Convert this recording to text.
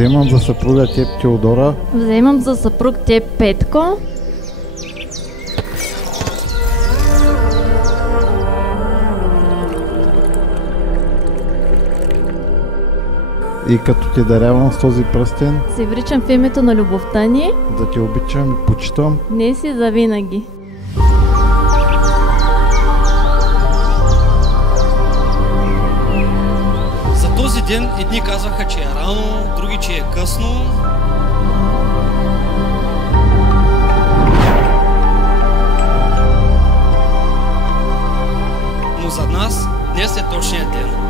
Вземам за съпруга теб, Теодора. Вземам за съпруг теб, Петко. И като те дарявам с този пръстен, Се вричам в името на любовта ни, да те обичам и почитам днес и завинаги. За този ден едни казваха, че е рано, други, че е късно. Но за нас днес е точният ден.